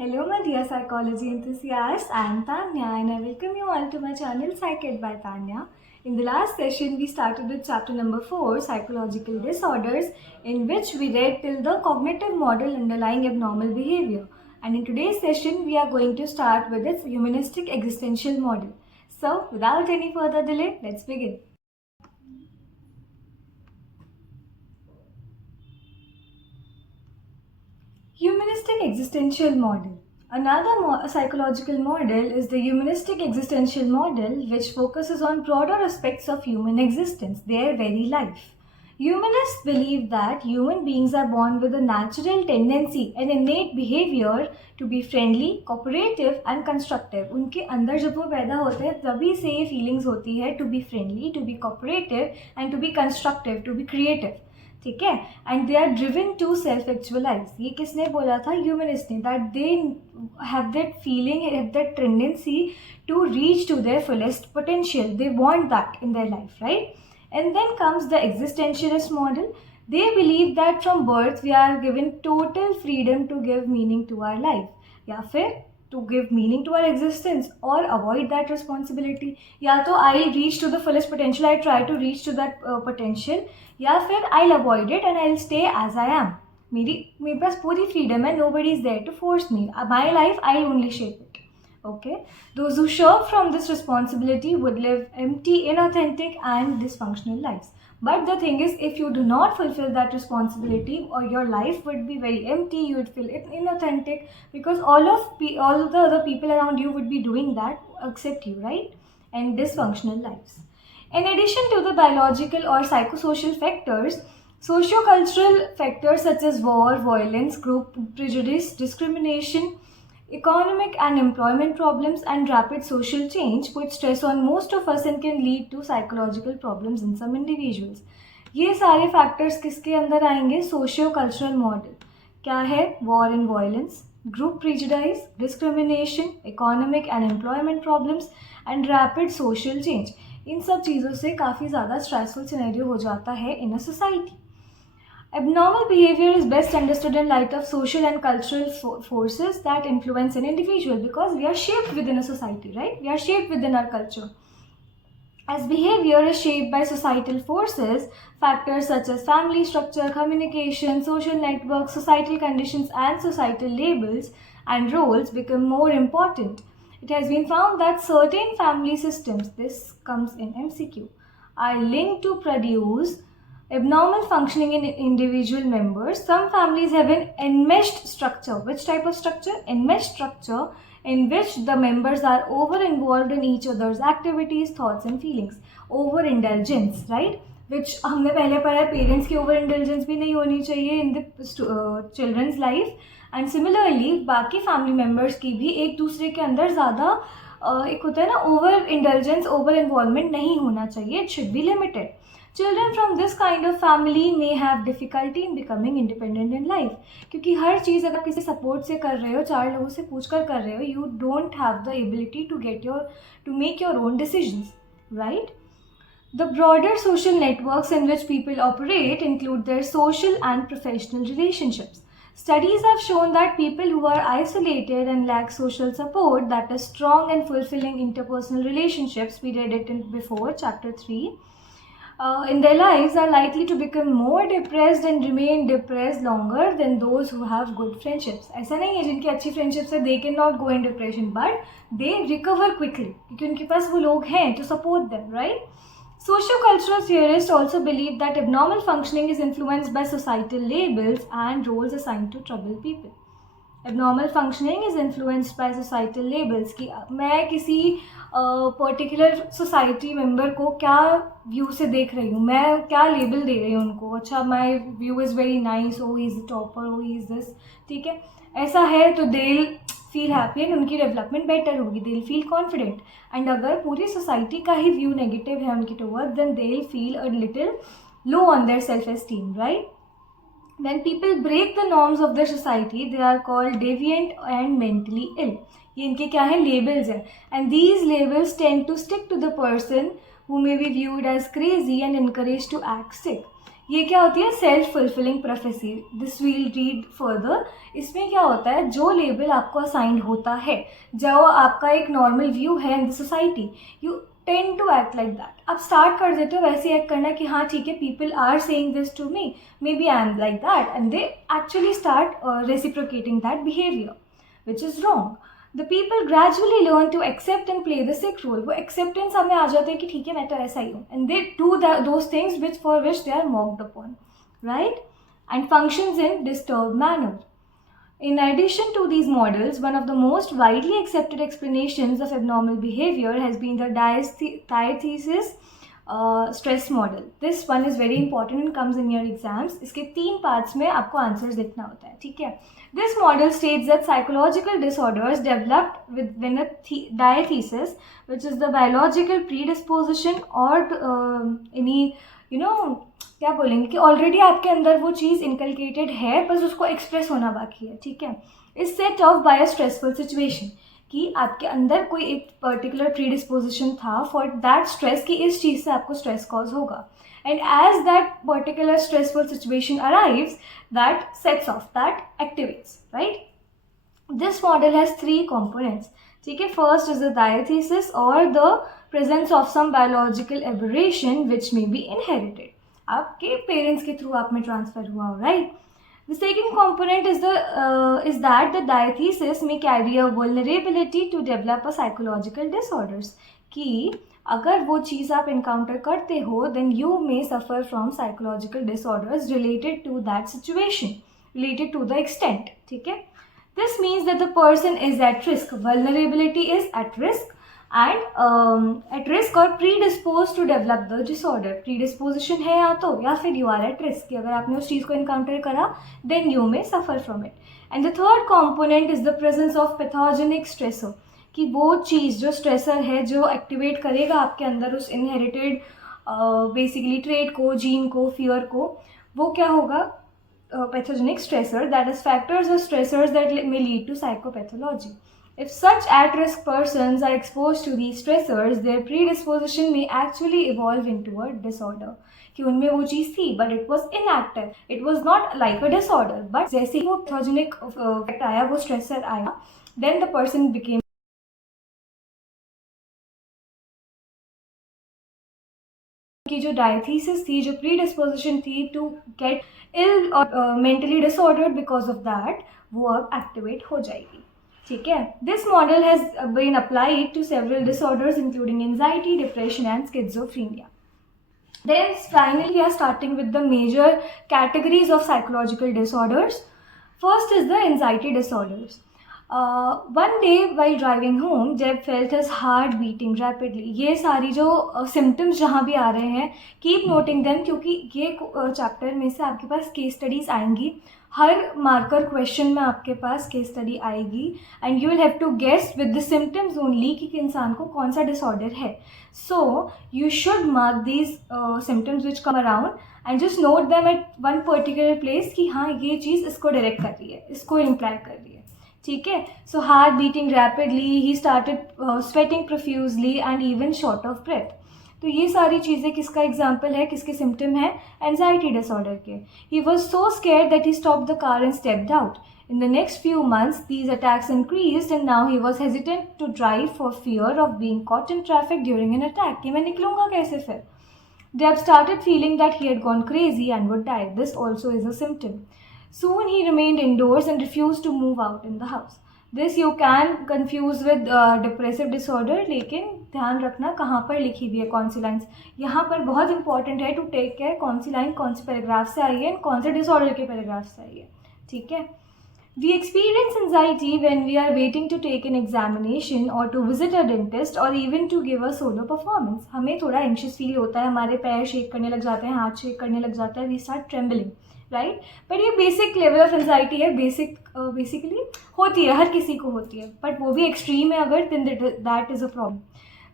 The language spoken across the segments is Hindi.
Hello, my dear psychology enthusiasts. I am Tanya and I welcome you all to my channel Psyched by Tanya. In the last session, we started with chapter number 4, Psychological Disorders, in which we read till the cognitive model underlying abnormal behavior. And in today's session, we are going to start with its humanistic existential model. So, without any further delay, let's begin. Humanistic existential model. Another psychological model is the humanistic existential model, which focuses on broader aspects of human existence, their very life. Humanists believe that human beings are born with a natural tendency and innate behavior to be friendly, cooperative and constructive. उनके अंदर जब वो पैदा होते हैं तभी से ये feelings होती है to be friendly, to be cooperative and to be constructive, to be creative. ठीक है, and they are driven to self actualise. ये किसने बोला था? ह्यूमनिस्ट ने. That they have that feeling, have that tendency to reach to their fullest potential. They want that in their life, right? And then comes the existentialist model. They believe that from birth we are given total freedom to give meaning to our life, या फिर to give meaning to our existence or avoid that responsibility. या तो I'll reach to the fullest potential, I try to reach to that potential, या फिर I'll avoid it and I'll stay as I am. मेरे पास पूरी freedom है, nobody is there to force me. My life, I'll only shape it. Okay? Those who shirk from this responsibility would live empty, inauthentic and dysfunctional lives. But the thing is, if you do not fulfill that responsibility, or your life would be very empty, you would feel inauthentic, because all the other people around you would be doing that except you, right? And dysfunctional lives. In addition to the biological or psychosocial factors, sociocultural factors such as war, violence, group prejudice, discrimination, economic and employment problems and rapid social change put stress on most of us and can lead to psychological problems in some individuals. ये सारे फैक्टर्स किसके अंदर आएंगे? Socio cultural model. क्या है? War and violence, group prejudice, discrimination, economic and employment problems and rapid social change. इन सब चीज़ों से काफ़ी ज़्यादा स्ट्रेसफुल सिनेरियो हो जाता है in a society. Abnormal behavior is best understood in light of social and cultural forces that influence an individual, because we are shaped within a society, right? We are shaped within our culture. As behavior is shaped by societal forces, factors such as family structure, communication, social networks, societal conditions, and societal labels and roles become more important. It has been found that certain family systems, this comes in MCQ, are linked to produce abnormal functioning in individual members. Some families have an enmeshed structure. Which type of structure? Enmeshed structure, in which the members are over involved in each other's activities, thoughts and feelings. Over indulgence, right? Which हमने पहले पढ़ा है, पेरेंट्स की ओवर इंटेलिजेंस भी नहीं होनी चाहिए in the children's life. And similarly बाकी फैमिली मेम्बर्स की भी एक दूसरे के अंदर ज़्यादा एक होता है ना, ओवर इंटेलिजेंस, ओवर इन्वॉल्वमेंट नहीं होना चाहिए. It should be limited. Children from this kind of family may have difficulty in becoming independent in life. क्योंकि हर चीज़ अगर किसी सपोर्ट से कर रहे हो, 4 लोगों से पूछ कर रहे हो, you don't have the ability to make your own decisions, right? The broader social networks in which people operate include their social and professional relationships. Studies have shown that people who are isolated and lack social support, that is strong and fulfilling interpersonal relationships, we read it in before chapter 3, in their lives are likely to become more depressed and remain depressed longer than those who have good friendships. ऐसा नहीं है जिनकी अच्छी friendships है they cannot go in depression, but they recover quickly क्योंकि उनके पास वो लोग हैं to support them, right? Sociocultural theorists also believe that abnormal functioning is influenced by societal labels and roles assigned to troubled people. Abnormal functioning is influenced by societal labels कि मैं किसी पर्टिकुलर सोसाइटी मेंबर को क्या व्यू से देख रही हूँ, मैं क्या लेबल दे रही हूँ उनको. अच्छा, my view is very nice, oh he is the topper, oh he is this. ठीक है, ऐसा है तो they will feel happy and उनकी डेवलपमेंट बेटर होगी, they will feel confident. And अगर पूरी सोसाइटी का ही व्यू नेगेटिव है उनकी toward, then they will feel a little low on their self esteem, right? When people break the norms of their society, they are called deviant and mentally ill. ये इनके क्या है? Labels हैं. And these labels tend to stick to the person who may be viewed as crazy and encouraged to act sick. ये क्या होती है? Self fulfilling prophecy. This will read further. इसमें क्या होता है? जो लेबल आपको असाइंड होता है, जो आपका एक नॉर्मल व्यू है in the society, you tend to act like that. आप स्टार्ट कर देते हो वैसे एक्ट करना कि हाँ ठीक है, people are saying this to me, maybe I am like that, and they actually start reciprocating that behaviour, which is wrong. The people gradually learn to accept and play the sick role. वो एक्सेप्टेंस हमें आ जाते हैं कि ठीक है मैं तो ऐसा ही हूँ, and they do those things which for which they are mocked upon, right, and functions in disturb manner. In addition to these models, one of the most widely accepted explanations of abnormal behavior has been the diathesis stress model. This one is very important and comes in your exams. इसके 3 parts में आपको answers लिखना होता है, ठीक है. This model states that psychological disorders developed within a diathesis, which is the biological predisposition or any क्या बोलेंगे कि ऑलरेडी आपके अंदर वो चीज़ इनकलकेटेड है, बस उसको एक्सप्रेस होना बाकी है, ठीक है. Is set off by a stressful situation, कि आपके अंदर कोई एक पर्टिकुलर प्रीडिस्पोजिशन था फॉर दैट स्ट्रेस, कि इस चीज़ से आपको स्ट्रेस कॉज होगा, and as that particular stressful situation arrives, that sets off, that activates, right. This model has 3 components, ठीक है. फर्स्ट इज द diathesis और the presence of some biological aberration which may be inherited. आपके पेरेंट्स के थ्रू आप में ट्रांसफर हुआ हो, right. The second component is that the diathesis may carry a vulnerability to develop a psychological disorders, कि अगर वो चीज़ आप इनकाउंटर करते हो, then you may suffer from psychological disorders related to that situation, related to the extent, ठीक है. This means that the person is at risk. Vulnerability is at risk and at risk or predisposed to develop the disorder. Predisposition है या फिर you are at risk कि अगर आपने उस चीज़ को encounter करा, then you may suffer from it. And the third component is the presence of pathogenic stressor, कि वो चीज़ जो stressor है, जो activate करेगा आपके अंदर उस inherited basically trait को, gene को, fear को, वो क्या होगा? Pathogenic stressor, that is factors or stressors that may lead to psychopathology. If such at-risk persons are exposed to these stressors, their predisposition may actually evolve into a disorder. कि उनमें वो चीज़ थी, but it was inactive. It was not like a disorder. But जैसे ही वो pathogenic effect आया, वो stressor आया, then the person became की जो diathesis थी, जो predisposition थी to get ill और mentally disordered because of that, वो अब activate हो जाएगी, ठीक है. This model has been applied to several disorders including anxiety, depression and schizophrenia. Then finally we are starting with the major categories of psychological disorders. First is the anxiety disorders. One day while driving home, Jeb felt his heart beating rapidly. ये सारी जो symptoms जहाँ भी आ रहे हैं, keep noting them, क्योंकि ये chapter में से आपके पास case studies आएंगी. हर marker question में आपके पास case study आएगी, and you will have to guess with the symptoms only कि इंसान को कौन सा disorder है. So you should mark these symptoms which come around and just note them at one particular place कि हाँ ये चीज़ इसको direct कर रही है, इसको imply कर रही है, ठीक है. So heart beating rapidly, he started sweating profusely and even short of breath. तो ये सारी चीज़ें किसका एग्जाम्पल है, किसके सिम्टम है? एंजाइटी डिसऑर्डर के. He was so scared that he stopped the car and stepped out. In the next few months these attacks increased and now he was hesitant to drive for fear of being caught in traffic during an attack, कि मैं निकलूंगा कैसे फिर. They have started feeling that he had gone crazy and would die. This also is a symptom. Soon he remained indoors and refused to move out in the house. This you can confuse with depressive disorder, लेकिन ध्यान रखना कहाँ पर लिखी हुई है, कौन सी लाइन्स. यहाँ पर बहुत इंपॉर्टेंट है टू टेक केयर कौन सी लाइन कौन से पैराग्राफ से आई है, कौन से डिसऑर्डर के पैराग्राफ से आई है, ठीक है. We experience anxiety when we are waiting to take an examination or to visit a dentist or even to give a solo performance. हमें थोड़ा anxious फील होता है, हमारे पैर शेक करने लग जाते हैं, हाथ शेक करने लग जाता है, we start trembling. Right. But ये बेसिक लेवल ऑफ एंजाइटी है, बेसिकली होती है, हर किसी को होती है, बट वो भी एक्सट्रीम है अगर, then that is a problem.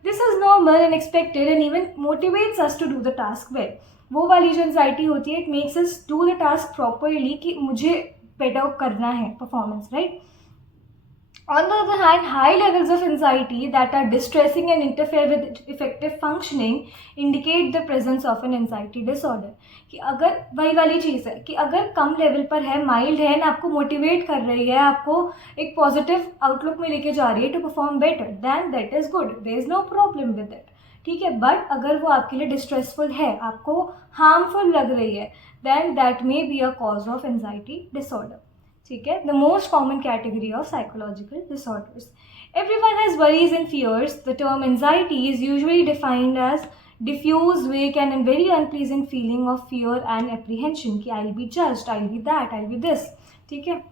This is normal and expected and even motivates us to do the task well. वो वाली जो एंजाइटी होती है, it makes us do the task properly, कि मुझे बेटर करना है performance, right. On the other hand, high levels of anxiety that are distressing and interfere with effective functioning indicate the presence of an anxiety disorder. कि अगर वही वाली चीज़ है कि अगर कम लेवल पर है, माइल्ड है ना, आपको मोटिवेट कर रही है, आपको एक पॉजिटिव आउटलुक में लेके जा रही है to perform better, then that is good, there is no problem with it. ठीक है. बट अगर वो आपके लिए डिस्ट्रेसफुल है, आपको हार्मफुल लग रही है, then that may be a cause of anxiety disorder. ठीक है. The most common category of psychological disorders. Everyone has worries and fears. The term anxiety is usually defined as diffuse, vague, and very unpleasant feeling of fear and apprehension कि I'll be judged, I'll be that, I'll be this. ठीक है.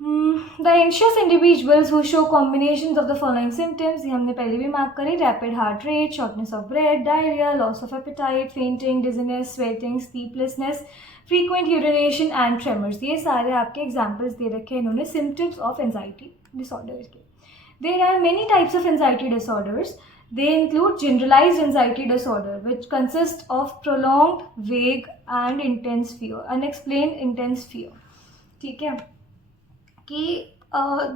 The anxious individuals who show combinations of the following symptoms, ये हमने पहले भी मार्क करी: rapid heart rate, shortness of breath, diarrhea, loss of appetite, fainting, dizziness, sweating, sleeplessness, frequent urination and tremors. ये सारे आपके examples दे रखे हैं इन्होंने symptoms of anxiety disorders के. There are many types of anxiety disorders. They include generalized anxiety disorder, which consists of prolonged, vague, and intense fear, unexplained intense fear. ठीक है. कि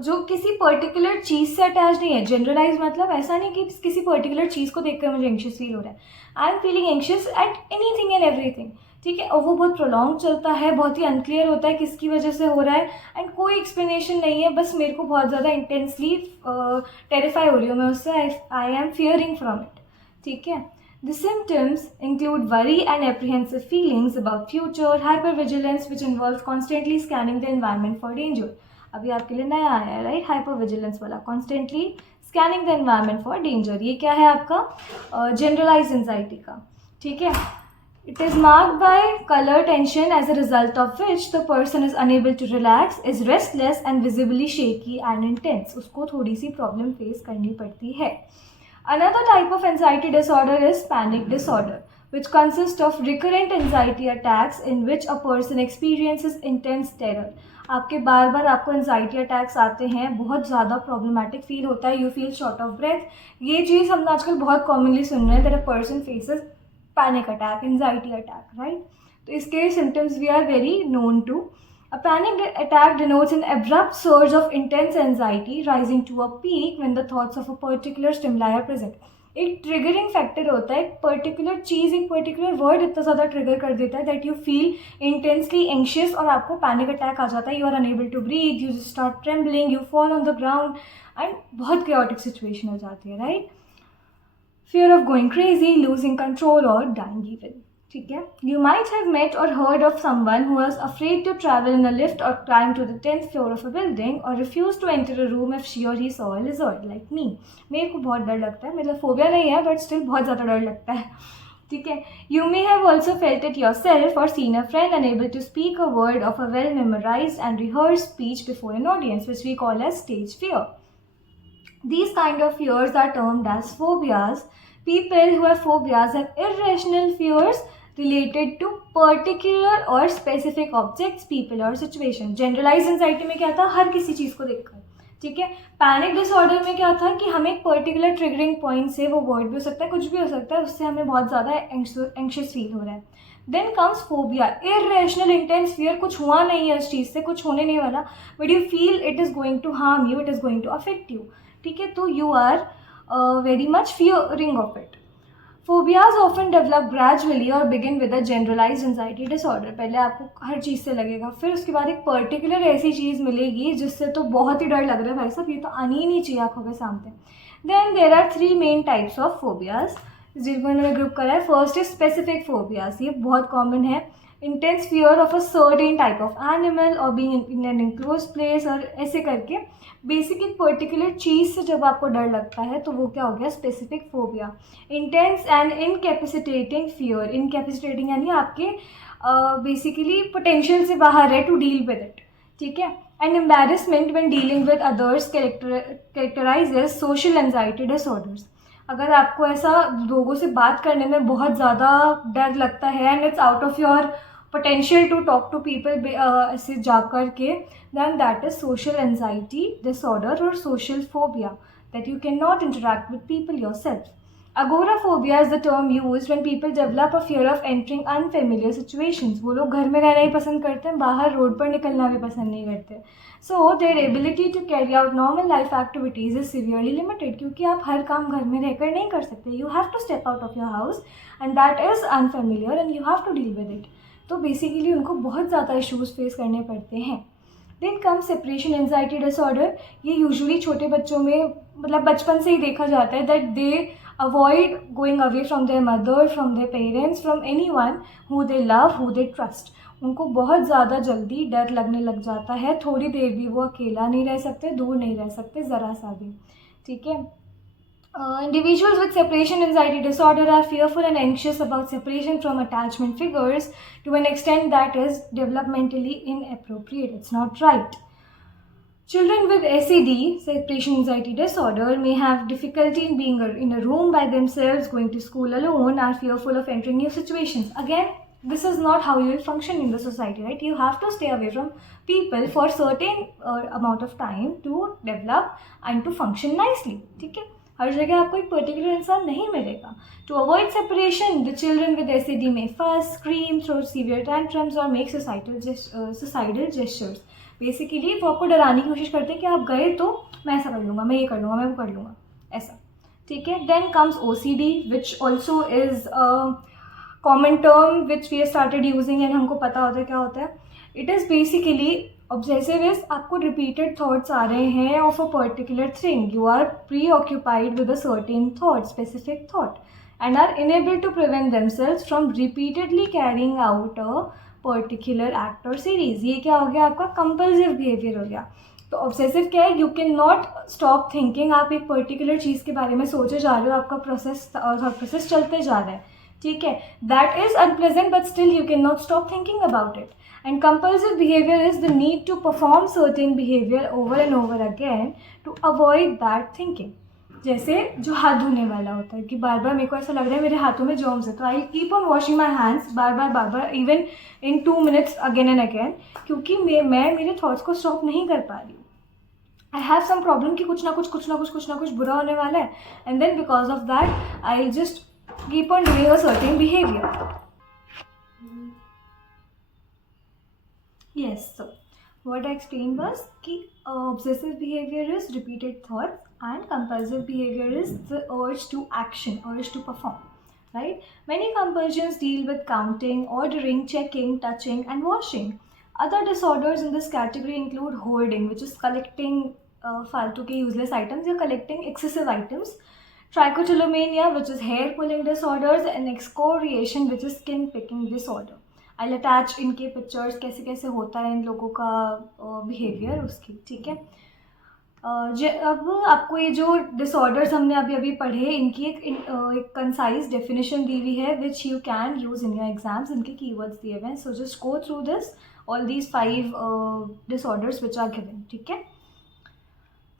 जो किसी पर्टिकुलर चीज़ से अटैच नहीं है. जनरलाइज मतलब ऐसा नहीं कि किसी पर्टिकुलर चीज़ को देखकर मुझे एंशियस फील हो रहा है. I am feeling anxious eight anything and everything. ठीक है. और वो बहुत प्रोलॉन्ग चलता है, बहुत ही अनक्लियर होता है किसकी वजह से हो रहा है, एंड कोई एक्सप्लेनेशन नहीं है. बस मेरे को बहुत ज़्यादा इंटेंसली टेरिफाई हो रही हूँ मैं उससे. I am fearing from it. ठीक है. The symptoms include worry and apprehensive feelings about future, hypervigilance which involves constantly scanning the environment for danger. अभी आपके लिए नया आया है, राइट, हाइपरविजिलेंस वाला, constantly scanning the environment for danger. ये क्या है आपका जनरलाइज एंजाइटी का. ठीक है. It is marked by colour tension as a result of which the person is unable to relax, is restless and visibly shaky and intense. उसको थोड़ी सी प्रॉब्लम फेस करनी पड़ती है. Another type of anxiety disorder is panic disorder, which consists of recurrent anxiety attacks in which a person experiences intense terror. आपके बार बार आपको एंजाइटी अटैक्स आते हैं, बहुत ज़्यादा प्रॉब्लमेटिक फील होता है, you feel short of breath. ये चीज़ हम आजकल बहुत कॉमनली सुन रहे हैं, that a person faces panic attack, anxiety attack, right. तो इसके symptoms we are very known to. A panic attack denotes an abrupt surge of intense anxiety rising to a peak when the thoughts of a particular stimuli are present. एक ट्रिगरिंग फैक्टर होता है, एक पर्टिकुलर चीज़, एक पर्टिकुलर वर्ड इतना ज़्यादा ट्रिगर कर देता है that you feel intensely anxious और आपको पैनिक अटैक आ जाता है. You are unable to breathe, you start trembling, you fall on the ground and बहुत chaotic सिचुएशन हो जाती है, right. Fear of going crazy, losing control और डाइंग इवन. ठीक है. You might have met or heard of someone who was afraid to travel in a lift or climb to the 10th floor of a building or refused to enter a room if she or he saw a lizard, like me. मेरे को बहुत डर लगता है, मतलब फोबिया नहीं है बट स्टिल बहुत ज़्यादा डर लगता है. ठीक है. You may have also felt it yourself or seen a friend unable to speak a word of a well memorized and rehearsed speech before an audience, which we call as stage fear. These kind of fears are termed as phobias. People who have phobias have irrational fears related to particular और specific objects, people और situation. Generalized anxiety में क्या था, हर किसी चीज़ को देखकर. ठीक है. पैनिक डिसऑर्डर में क्या था कि हमें एक पर्टिकुलर ट्रिगरिंग पॉइंट से, वो वर्ड भी हो सकता है, कुछ भी हो सकता है, उससे हमें बहुत ज़्यादा एंशियस फील हो रहा है. Then comes phobia, irrational intense fear, कुछ हुआ नहीं है उस चीज़ से, कुछ होने नहीं वाला, but you feel it is going to harm you, it is going to affect you. ठीक है. तो you are very much fearing of it. Phobias often develop gradually or begin with a generalized anxiety disorder. पहले आपको हर चीज़ से लगेगा, फिर उसके बाद एक पर्टिकुलर ऐसी चीज़ मिलेगी जिससे तो बहुत ही डर लग रहा है, भाई साहब ये तो आनी ही नहीं चाहिए आँखों के सामने. Then there are 3 main types of phobias जिनको इन्होंने ग्रुप करा है. First is specific phobias. ये बहुत कॉमन है. Intense fear of a certain type of animal और being in an enclose place, और ऐसे करके बेसिक एक पर्टिकुलर चीज़ से जब आपको डर लगता है तो वो क्या हो गया, specific phobia. Intense and incapacitating fear. Incapacitating यानी आपके बेसिकली पोटेंशियल से बाहर है टू डील विद इट. ठीक है. And embarrassment when dealing with others कैरेक्टराइजेज social anxiety disorders. अगर आपको ऐसा लोगों से बात करने में बहुत ज़्यादा डर लगता है and it's out of your potential to talk to people ऐसे जा कर के, then that is social anxiety disorder और social phobia, that you can not interact with people yourself. Agoraphobia is the term used when people develop a fear of entering unfamiliar situations. वो लोग घर में रहना ही पसंद करते हैं, बाहर रोड पर निकलना भी पसंद नहीं करते. So their ability to carry out normal life activities is severely limited, क्योंकि आप हर काम घर में रहकर नहीं कर सकते. You have to step out of your house and that is unfamiliar and you have to deal with it. तो बेसिकली उनको बहुत ज़्यादा इश्यूज़ फेस करने पड़ते हैं. Then come separation anxiety disorder. ये यूजुअली छोटे बच्चों में मतलब बचपन से ही देखा जाता है that they avoid going away from there mother, from their parents, from any one who they love, who they trust. उनको बहुत ज़्यादा जल्दी डर लगने लग जाता है. थोड़ी देर भी वो अकेला नहीं रह सकते, दूर नहीं रह सकते ज़रा सा भी. ठीक है. Individuals with separation anxiety disorder are fearful and anxious about separation from attachment figures to an extent that is developmentally inappropriate. It's not right. Children with SAD, separation anxiety disorder, may have difficulty in being in a room by themselves, going to school alone, are fearful of entering new situations. Again, this is not how you will function in the society, right? You have to stay away from people for certain amount of time to develop and to function nicely. ठीक है. हर जगह आपको एक पर्टिकुलर इंसान नहीं मिलेगा. To avoid separation the children with SAD में first scream, throw severe tantrums और मेक सुसाइडल जेस्चर्स. बेसिकली वो आपको डराने की कोशिश करते हैं कि आप गए तो मैं ऐसा कर लूँगा, मैं ये कर लूँगा, मैं वो कर लूँगा, ऐसा. ठीक है. Then comes OCD which also is common term which we started using and हमको पता होता है क्या होता है. It is basically obsessive is आपको रिपीटेड थॉट्स आ रहे हैं of a particular thing. You are preoccupied with a certain thought, specific thought, and are unable to prevent themselves from repeatedly carrying out a particular act और सीरीज. ये क्या हो गया? आपका कंपल्सिव बिहेवियर हो गया. तो ऑब्सेसिव क्या है? You can not stop thinking. आप एक पर्टिकुलर चीज़ के बारे में सोचे जा रहे हो, आपका थॉट प्रोसेस चलते जा रहा है. ठीक है. That is unpleasant but still you cannot stop thinking about it. And compulsive behavior is the need to perform certain behavior over and over again to avoid that thinking. जैसे जो हाथ धोने वाला होता है कि बार बार मेरे को ऐसा लग रहा है मेरे हाथों में जर्म्स है, तो I keep on washing my hands bar bar even in 2 minutes again and again, क्योंकि मैं मेरे थॉट्स को स्टॉप नहीं कर पा रही हूँ. आई हैव सम प्रॉब्लम कि कुछ ना कुछ बुरा होने वाला है, and then because of that I just keep on doing a certain behaviour. Yes, so what I explained was कि obsessive behavior is repeated thoughts and compulsive behavior is the urge to action, urge to perform, right? Many compulsions deal with counting, ordering, checking, touching and washing. Other disorders in this category include hoarding, which is collecting फालतू के useless items या collecting excessive items, trichotillomania, which is hair pulling disorders, and excoriation, which is skin picking disorder. I attach इनके पिक्चर्स कैसे कैसे होता है इन लोगों का बिहेवियर उसकी. ठीक है. अब आपको ये जो डिसऑर्डर्स हमने अभी पढ़े इनकी एक कंसाइज डेफिनेशन दी हुई है which you can use in your exams. इनके कीवर्ड्स दिए हुए हैं. So just go through this all these 5 disorders which are given. ठीक है.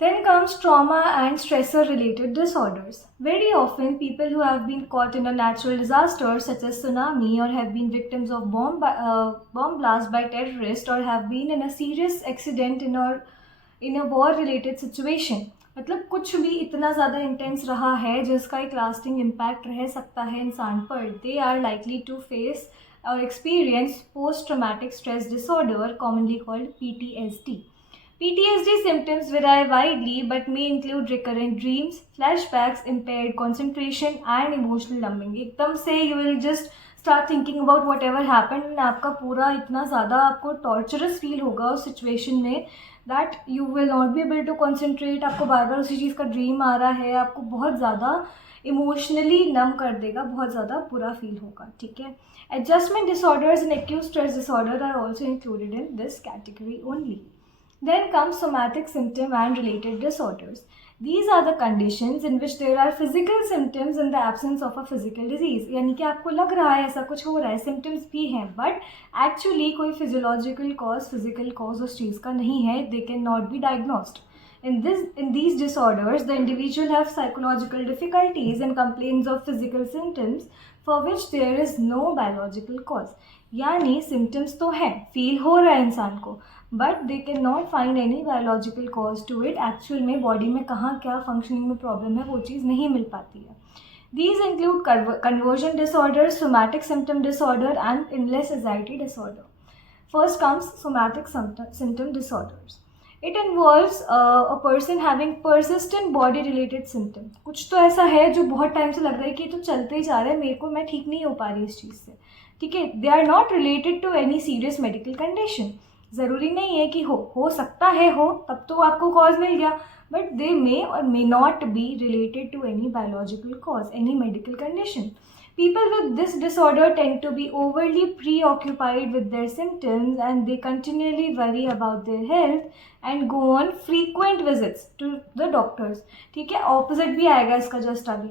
Then comes trauma and stressor related disorders. Very often people who have been caught in a natural disaster such as tsunami or have been victims of bomb blast by terrorists or have been in a serious accident in a war related situation. मतलब कुछ भी इतना ज़्यादा इंटेंस रहा है जिसका एक लास्टिंग इम्पैक्ट रह सकता है इंसान पर. They are likely to face or experience post traumatic stress disorder, commonly called PTSD. PTSD symptoms vary widely but may include recurrent dreams, flashbacks, impaired concentration and emotional numbing. एकदम से you will just start thinking about whatever happened and आपका पूरा इतना ज़्यादा आपको torturous feel होगा उस situation में that you will not be able to concentrate. आपको बार बार उसी चीज़ का ड्रीम आ रहा है, आपको बहुत ज़्यादा इमोशनली नम कर देगा, बहुत ज़्यादा बुरा फील होगा. ठीक है. Adjustment disorders and acute stress disorder are also included in this category only. Then comes somatic symptom and related disorders. These are the conditions in which there are physical symptoms in the absence of a physical disease. यानी कि आपको लग रहा है ऐसा कुछ हो रहा है, symptoms भी हैं, but actually कोई physiological cause, physical cause उस चीज़ का नहीं है. They cannot be diagnosed. In these disorders, the individual have psychological difficulties and complains of physical symptoms for which there is no biological cause. यानी symptoms तो हैं, feel हो रहा है इंसान को, but they cannot find any biological cause to it. Actual में बॉडी में कहाँ क्या फंक्शनिंग में प्रॉब्लम है वो चीज़ नहीं मिल पाती है. These include conversion disorders, somatic symptom disorder, and illness anxiety disorder. First comes somatic symptom disorders. It involves a person having persistent body related symptom. कुछ तो ऐसा है जो बहुत टाइम से लग रहा है कि तो चलते ही जा रहा है, मेरे को, मैं ठीक नहीं हो पा रही इस चीज़ से, ठीक है. They are not related to any serious medical condition. ज़रूरी नहीं है कि हो सकता है हो, तब तो आपको कॉज मिल गया, बट दे मे और may not be related to any biological cause, any medical condition. People with this disorder tend to be overly preoccupied with their symptoms and they continually worry about their health and go on frequent visits to the doctors. ठीक है, ऑपोजिट भी आएगा इसका जस्ट अभी.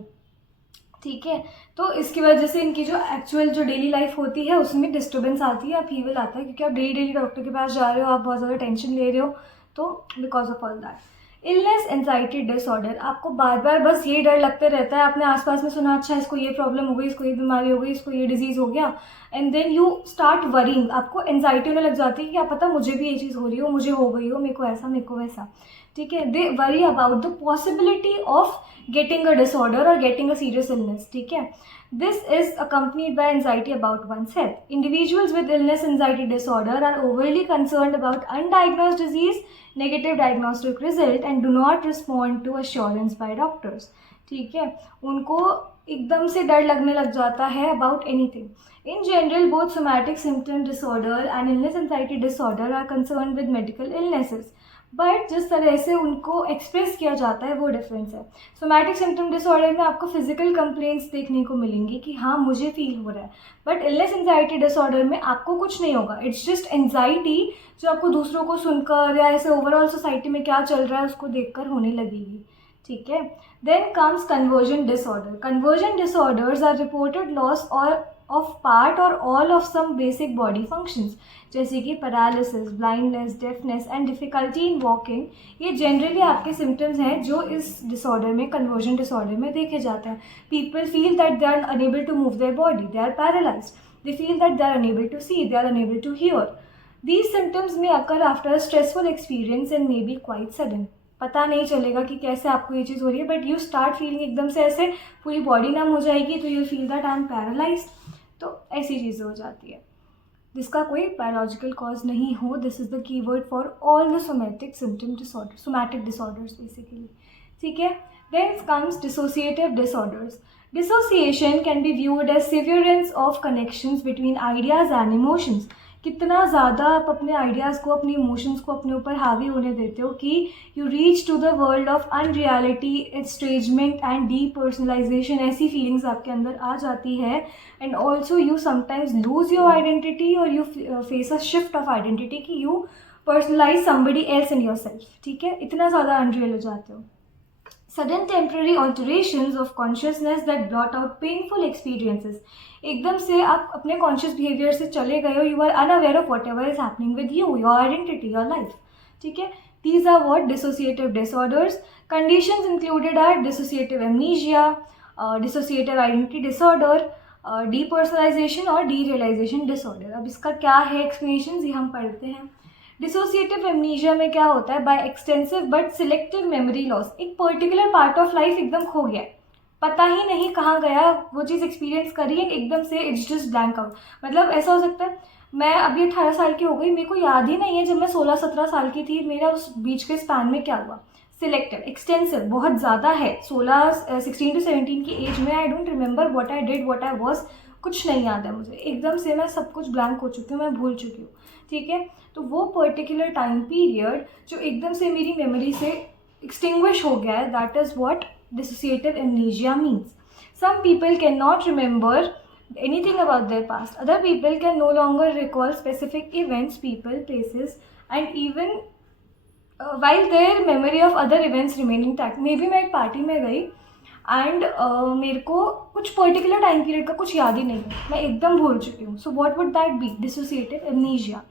ठीक है, तो इसकी वजह से इनकी जो एक्चुअल जो डेली लाइफ होती है उसमें डिस्टर्बेंस आती है, फीवर आता है, क्योंकि आप डेली डॉक्टर के पास जा रहे हो, आप बहुत ज़्यादा टेंशन ले रहे हो, तो because of all that. Illness anxiety disorder, आपको बार बार बस ये डर लगते रहता है, आपने आसपास में सुना अच्छा इसको ये प्रॉब्लम हो गई, इसको ये बीमारी हो गई, इसको ये डिजीज़ हो गया, and then you start worrying, आपको एंजाइटी होने लग जाती है कि क्या पता मुझे भी ये चीज़ हो रही हो, मुझे हो गई हो, मेरे को ऐसा, मेरे को वैसा. ठीक है, they worry about the possibility of getting a disorder और गेटिंग अ सीरियस इलनेस. ठीक है, this is accompanied by anxiety about one's health. Individuals with illness anxiety disorder are overly concerned about undiagnosed disease, negative diagnostic result and do not respond to assurance by doctors. ठीक है, उनको एकदम से डर लगने लग जाता है about anything. In general, both somatic symptom disorder and illness anxiety disorder are concerned with medical illnesses. But जिस तरह से उनको एक्सप्रेस किया जाता है वो डिफरेंस है. सोमैटिक सिम्टम डिसऑर्डर में आपको फिजिकल कंप्लेंट्स देखने को मिलेंगी कि हाँ मुझे फील हो रहा है, बट इलनेस एंजाइटी डिसऑर्डर में आपको कुछ नहीं होगा. इट्स जस्ट एंजाइटी जो आपको दूसरों को सुनकर या ऐसे ओवरऑल सोसाइटी में क्या चल रहा है उसको देखकर होने लगेगी. ठीक है, then comes conversion disorder. Conversion disorders are reported loss और ऑफ पार्ट और all of some basic body functions, जैसे कि paralysis, blindness, deafness and difficulty in walking. ये जनरली आपके सिम्टम्स हैं जो इस डिसऑर्डर में, कन्वर्जन डिसऑर्डर में देखे जाते हैं. People feel that they are unable to move their body, they are paralysed, they feel that they are unable to see, they are unable to hear. These symptoms may occur after a stressful experience and may be quite sudden. पता नहीं चलेगा कि कैसे आपको ये चीज़ हो रही है, बट यू स्टार्ट फीलिंग एकदम से ऐसे पूरी बॉडी नम हो जाएगी, तो you feel that I am paralysed. तो ऐसी चीज़ें हो जाती है जिसका कोई बायोलॉजिकल कॉज नहीं हो. This is the keyword for all the somatic symptom disorder, somatic disorders basically. ठीक है, then comes dissociative disorders. Dissociation can be viewed as severance of connections between ideas and emotions. कितना ज़्यादा आप अपने आइडियाज़ को, अपने इमोशंस को अपने ऊपर हावी होने देते हो कि you reach to the world of unreality, estrangement and depersonalisation. ऐसी फीलिंग्स आपके अंदर आ जाती है. And also you sometimes lose your identity और you face a shift of identity कि you personalise somebody else in yourself. ठीक है, इतना ज़्यादा अनरियल हो जाते हो. Sudden temporary alterations of consciousness that brought out painful experiences. एकदम से आप अपने कॉन्शियस बिहेवियर से चले गए हो, you are unaware of whatever is happening with you, your identity, your life. ठीक है, these are what dissociative disorders. Conditions included are dissociative amnesia, dissociative identity disorder, depersonalization और डीरियलाइजेशन डिसऑर्डर. अब इसका क्या है एक्सप्लेनेशन, ये हम पढ़ते हैं. डिसोसिएटिव एमनीशिया में क्या होता है, by extensive but selective memory loss. एक पर्टिकुलर पार्ट ऑफ लाइफ एकदम खो गया, पता ही नहीं कहाँ गया, वो चीज़ एक्सपीरियंस करी है एकदम से, इट्स जस्ट ब्लैंक आउट. मतलब ऐसा हो सकता है मैं अभी 18 साल की हो गई, मेरे को याद ही नहीं है जब मैं 16-17 साल की थी मेरा उस बीच के स्पैन में क्या हुआ. सिलेक्टिव, एक्सटेंसिव बहुत ज़्यादा है, 16 to 17 की एज में I don't remember what I did, what I was, कुछ नहीं याद है मुझे, एकदम से मैं सब कुछ ब्लैंक हो चुकी हूँ, मैं भूल चुकी हूँ. ठीक है, तो वो पर्टिकुलर टाइम पीरियड जो एकदम से मेरी मेमोरी से एक्सटिंग्विश हो गया है, that is what dissociative amnesia means. Some people can not remember anything about their past. Other people can no longer recall specific events, people, places, and even while their memory of other events remain intact. May be मैं एक पार्टी में गई एंड मेरे को कुछ पर्टिकुलर टाइम पीरियड का कुछ याद ही नहीं है, मैं एकदम भूल चुकी हूँ. So what would that be, dissociative amnesia.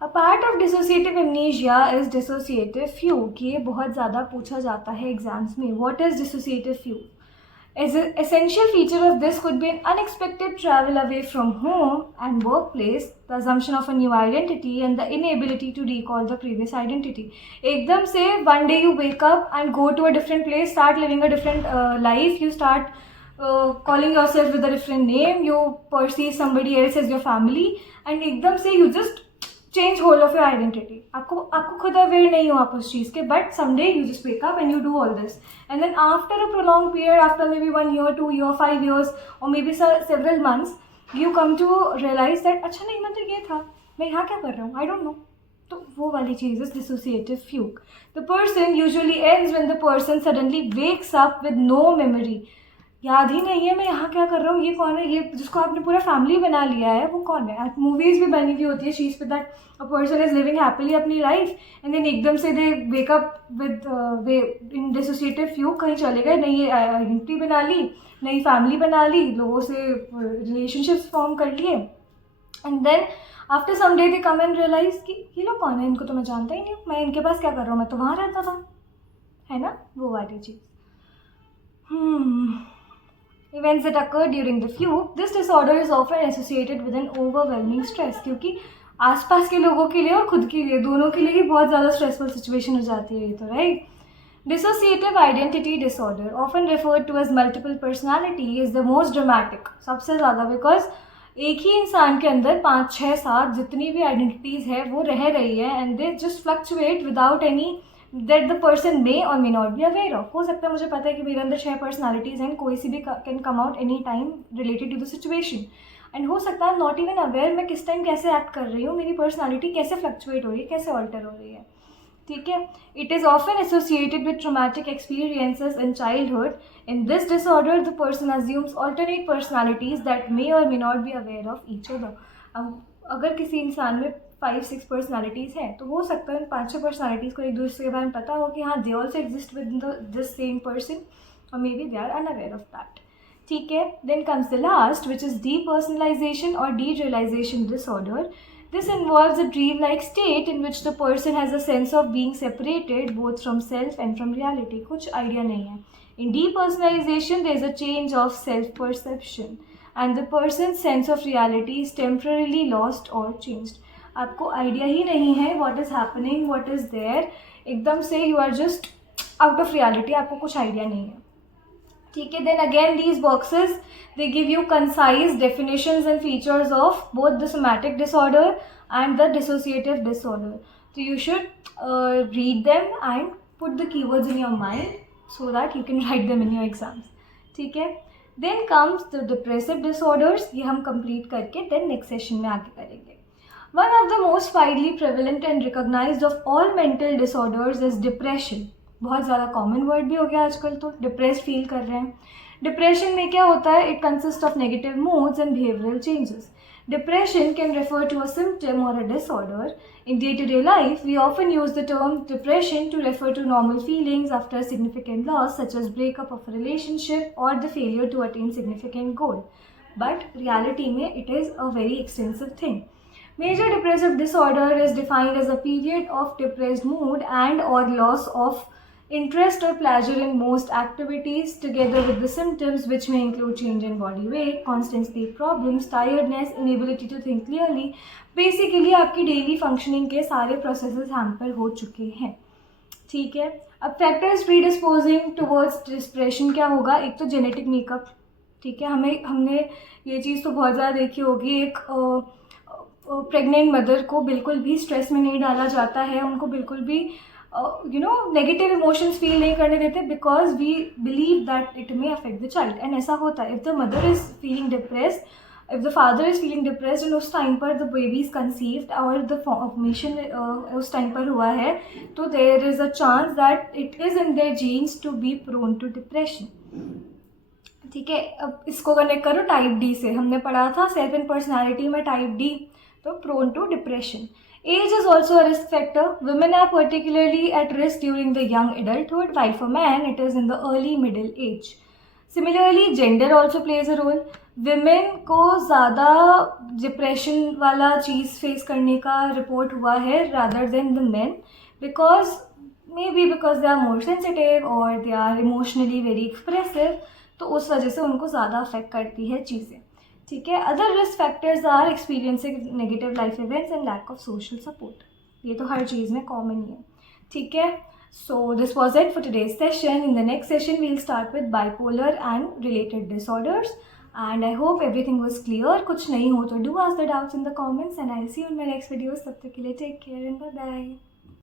A part of dissociative amnesia is dissociative fugue. ये बहुत ज़्यादा पूछा जाता है एग्जाम्स में. What is dissociative fugue? As an essential feature of this could be an unexpected travel away from home and workplace, the assumption of a new identity, and the inability to recall the previous identity. एकदम से one day you wake up and go to a different place, start living a different life, you start calling yourself with a different name, you perceive somebody else as your family, and एकदम से you just change whole of your identity. आपको खुद अवेयर नहीं हो आप उस चीज़ के, but someday you just wake up and you do all this, and then after a prolonged period, after maybe 1 year, 2 year, 5 years, or maybe several months, you come to realize that अच्छा नहीं, मैं तो ये था, मैं यहाँ क्या कर रहा हूँ, I don't know. तो वो वाली चीज़ is dissociative fugue. The person usually ends when the person suddenly wakes up with no memory. याद ही नहीं है मैं यहाँ क्या कर रहा हूँ, ये कौन है, ये जिसको आपने पूरा फैमिली बना लिया है वो कौन है. मूवीज़ भी बनी हुई होती है चीज़ पे that a person is living happily अपनी लाइफ, एंड देन एकदम से they wake up with way in dissociative fugue, कहीं चले गए, नई आइडेंटिटी बना ली, नई फैमिली बना ली, लोगों से रिलेशनशिप्स फॉर्म कर लिए, and then after some day they come and realize कि ये लोग कौन है, इनको तो मैं जानता ही नहीं, मैं इनके पास क्या कर रहा हूँ, मैं तो वहाँ रहता था, है ना, वो वाली चीज़. Events that occur during the fugue. This disorder is often associated with an overwhelming stress, क्योंकि आसपास के लोगों के लिए और खुद के लिए, दोनों के लिए ही बहुत ज़्यादा स्ट्रेसफुल सिचुएशन हो जाती है ये तो, right. Dissociative identity disorder, often referred to as multiple personality, is the most dramatic. सबसे ज़्यादा, बिकॉज एक ही इंसान के अंदर 5, 6, 7 जितनी भी आइडेंटिटीज़ है वो रह रही है, and they just fluctuate without any that the person may और may not be aware of. हो सकता है मुझे पता है कि मेरे अंदर 6 पर्सनालिटीज़ हैं, कोई सी भी can come out any time related to the situation, and हो सकता है नॉट इवन अवेयर मैं किस टाइम कैसे एक्ट कर रही हूँ, मेरी पर्सनालिटी कैसे फ्लक्चुएट हो रही है, कैसे ऑल्टर हो रही है. ठीक है. It is often associated with traumatic experiences in childhood. In this disorder the person assumes alternate personalities that may और may not be aware of each other. अगर किसी इंसान में 5-6 पर्सनालिटीज़ हैं तो हो सकता है उन 5-6 पर्सनालिटीज़ को एक दूसरे के बारे में पता हो कि हाँ they also exist with this same person, और maybe they are unaware of that. ठीक है. Then comes the last, which is depersonalisation और डीरियलाइजेशन disorder. This involves a dream-like state in which the person has a sense of being separated both from self and from reality. कुछ आइडिया नहीं है. In depersonalization, there is a change of self-perception, and the person's sense of reality is temporarily lost or changed. आपको आइडिया ही नहीं है what is happening, what is there. एकदम से you are just out of reality. आपको कुछ आइडिया नहीं है. ठीक है. Then again these boxes, they give you concise definitions and features of both the somatic disorder and the dissociative disorder. So you should read them and put the keywords in your mind so that you can write them in your exams. ठीक है. Then comes the depressive disorders. ये हम complete करके then next session में आगे करेंगे. One of the most widely prevalent and recognized of all mental disorders is depression. बहुत ज़्यादा कॉमन वर्ड भी हो गया आजकल, तो डिप्रेस्ड फील कर रहे हैं. डिप्रेशन में क्या होता है, it consist of negative moods and behavioural changes. Depression can refer to a symptom और a disorder. In day to day life we often use the term depression to refer to normal feelings after significant loss such as breakup of a relationship और the failure to attain significant goal. But reality में it is a very extensive thing. Major depressive disorder is defined as a period of depressed mood and or loss of interest or pleasure in most activities, together with the symptoms which may include change in body weight, constant sleep problems, tiredness, inability to think clearly. Basically आपकी daily functioning के सारे processes hamper हो चुके हैं. ठीक है. अब फैक्टर्स predisposing towards depression क्या होगा, एक तो जेनेटिक मेकअप. ठीक है. हमने ये चीज़ तो बहुत ज़्यादा देखी होगी. एक प्रेग्नेंट मदर को बिल्कुल भी स्ट्रेस में नहीं डाला जाता है, उनको बिल्कुल भी नेगेटिव इमोशंस फील नहीं करने देते, because we believe that it may affect the child. And ऐसा होता है. If the mother is feeling depressed, if the father is feeling depressed and उस टाइम पर द बेबी इज़ कंसीव्ड और द फॉर्मेशन उस टाइम पर हुआ है, तो there is a chance that it is in their genes to be prone to depression. ठीक है. अब इसको कनेक्ट करो टाइप डी से. हमने पढ़ा था सेल्फ एंड पर्सनैलिटी में टाइप डी, तो prone to depression. Age is also a risk factor. Women are particularly at risk during the young adulthood, while for men it is in the early middle age. Similarly, gender also plays a role. Women को ज़्यादा डिप्रेशन वाला चीज़ फेस करने का रिपोर्ट हुआ है rather than the men, because maybe because they are more sensitive or they are emotionally very expressive, तो उस वजह से उनको ज़्यादा अफेक्ट करती है चीज़ें. ठीक है. Other risk factors are experiencing negative life events and lack of social support. ये तो हर चीज़ में कॉमन ही है. ठीक है. So this was it for today's session. In the next session, we'll start with bipolar and related disorders. And I hope everything was clear. कुछ नहीं हो तो do ask the doubts in the comments, and I'll see you in my next videos. तब तक के लिए take care and bye bye.